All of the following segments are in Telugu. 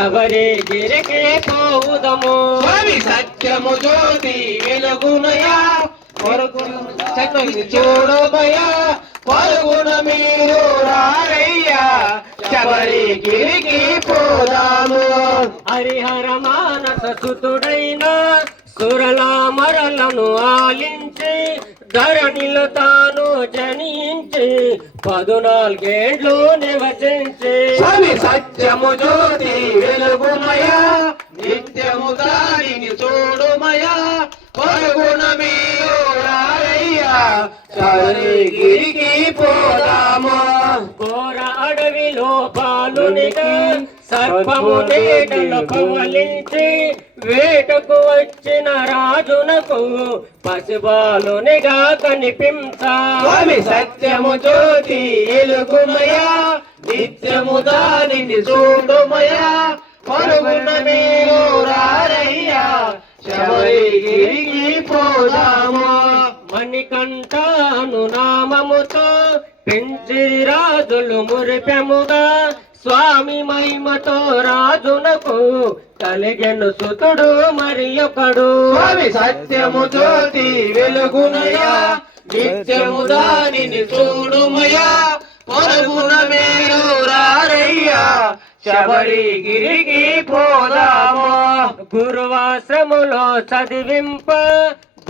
శబరిగిరికి పోవుదము. స్వామి సత్యము జ్యోతి వెలుగునయా చూడమయా పరుగున మీరు రారయ్యా శబరిగిరికి పోదాము. హరిహర మానస సుతుడైన సురల మరలను ఆలించి ధరణిలో తాను జనించి 14 నివసించి స్వామి సత్యము జ్యోతి వెలుగుమయా నిత్యము దానిని చూడుమయా పరుగున మీరు రారయ్యా శబరిగిరికి పోదాము. ఘోర అడవిలో బాలునిగా సర్పము నీడలు పవలించి వేటకు వచ్చిన రాజునకు పసిబాలునిగా కనిపించ స్వామి సత్యము జ్యోతి వెలుగుమయా నిత్యము దానిని చూడుమయా పరుగున మీరు రారయ్యా శబరిగిరికి పోదాము. మణికంఠను నామముతో పెంచి రాజులు మురిపెముగా స్వామి మహిమతో రాజునకు కలిగెను సుతుడు మరి ఒకడు. స్వామి సత్యము జ్యోతి వెలుగునయా నిత్యము దానిని చూడుమయా పరుగున మీరు రారయ్యా శబరిగిరికి పోదాము. గురువాశ్రములో చదివింప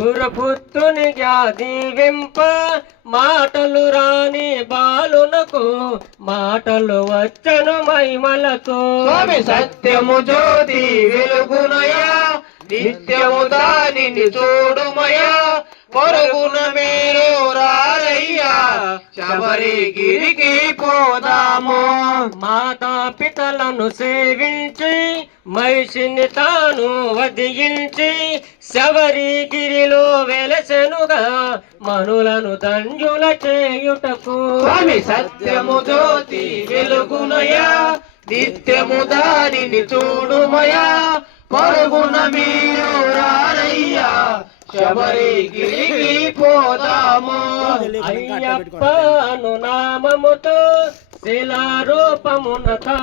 గురుపుత్రునిగా దీవింప మాటలు రాని బాలునకు మాటలు వచ్చను మహిమలతో. స్వామి సత్యము జ్యోతి వెలుగునయా నిత్యము దానిని చూడుమయా పరుగున మీరు రారయ్యా శబరిగిరికి పోదాము. మాతా పితలను సేవించి మహిషిని తాను వధించి శబరిగిరిలో వెలసెనుగా మనులను ధన్యుల చేయుటకు. స్వామి సత్యము జ్యోతి వెలుగునయా నిత్యము దానిని చూడుమయా పరుగున మీరు రారయ్యా శబరిగిరికి పోదాము. అయ్యప్పను నామముతో శిలారూపమున